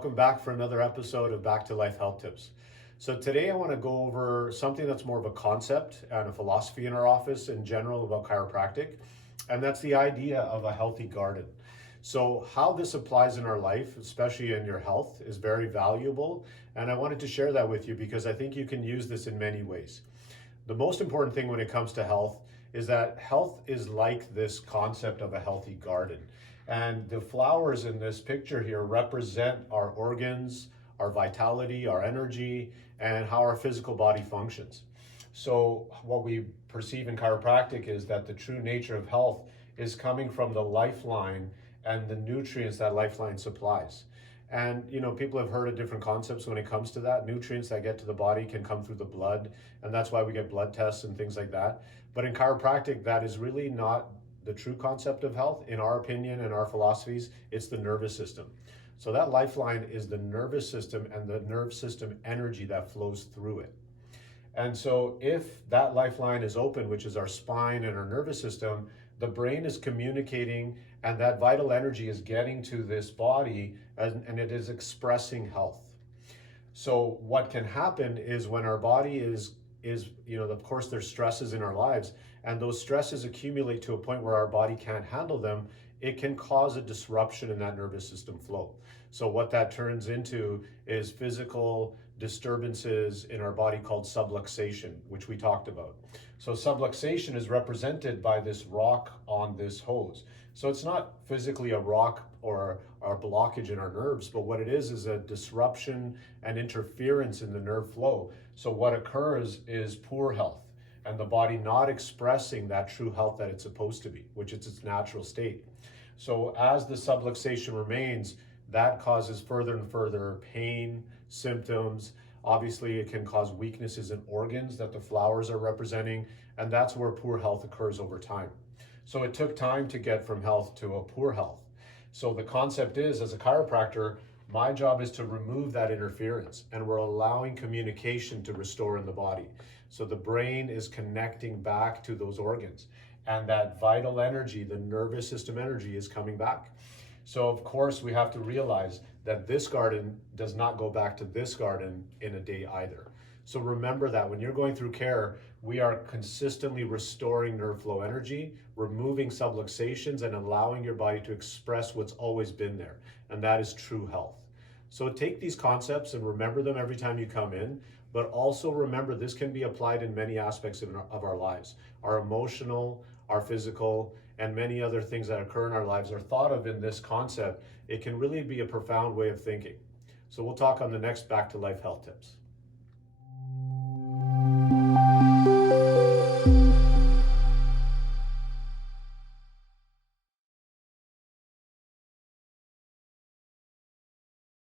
welcome back for another episode of Back to Life Health Tips. So today I want to go over something that's more of a concept and a philosophy in our office in general about chiropractic, and that's the idea of a healthy garden. So how this applies in our life, especially in your health, is very valuable, and I wanted to share that with you because I think you can use this in many ways. The most important thing when it comes to health is that health is like this concept of a healthy garden. And the flowers in this picture here represent our organs, our vitality, our energy, and how our physical body functions. So what we perceive in chiropractic is that the true nature of health is coming from the lifeline and the nutrients that lifeline supplies. And people have heard of different concepts when it comes to that. Nutrients that get to the body can come through the blood, and that's why we get blood tests and things like that. But in chiropractic, that is really not the true concept of health. In our opinion and our philosophies, it's the nervous system. So that lifeline is the nervous system and the nerve system energy that flows through it. And so if that lifeline is open, which is our spine and our nervous system, the brain is communicating and that vital energy is getting to this body and it is expressing health. So what can happen is when our body is of course there's stresses in our lives, and those stresses accumulate to a point where our body can't handle them, it can cause a disruption in that nervous system flow. So what that turns into is physical disturbances in our body called subluxation, which we talked about. So subluxation is represented by this rock on this hose. So it's not physically a rock or a blockage in our nerves, but what it is a disruption and interference in the nerve flow. So what occurs is poor health and the body not expressing that true health that it's supposed to be, which is its natural state. So as the subluxation remains, that causes further and further pain, symptoms. Obviously, it can cause weaknesses in organs that the flowers are representing, and that's where poor health occurs over time. So it took time to get from health to a poor health. So the concept is, as a chiropractor, my job is to remove that interference, and we're allowing communication to restore in the body. So the brain is connecting back to those organs, and that vital energy, the nervous system energy, is coming back. So of course we have to realize that this garden does not go back to this garden in a day either. So remember that when you're going through care, we are consistently restoring nerve flow energy, removing subluxations, and allowing your body to express what's always been there, and that is true health. So take these concepts and remember them every time you come in, but also remember this can be applied in many aspects of our lives. Our emotional, our physical, and many other things that occur in our lives are thought of in this concept. It can really be a profound way of thinking. So we'll talk on the next Back to Life Health Tips.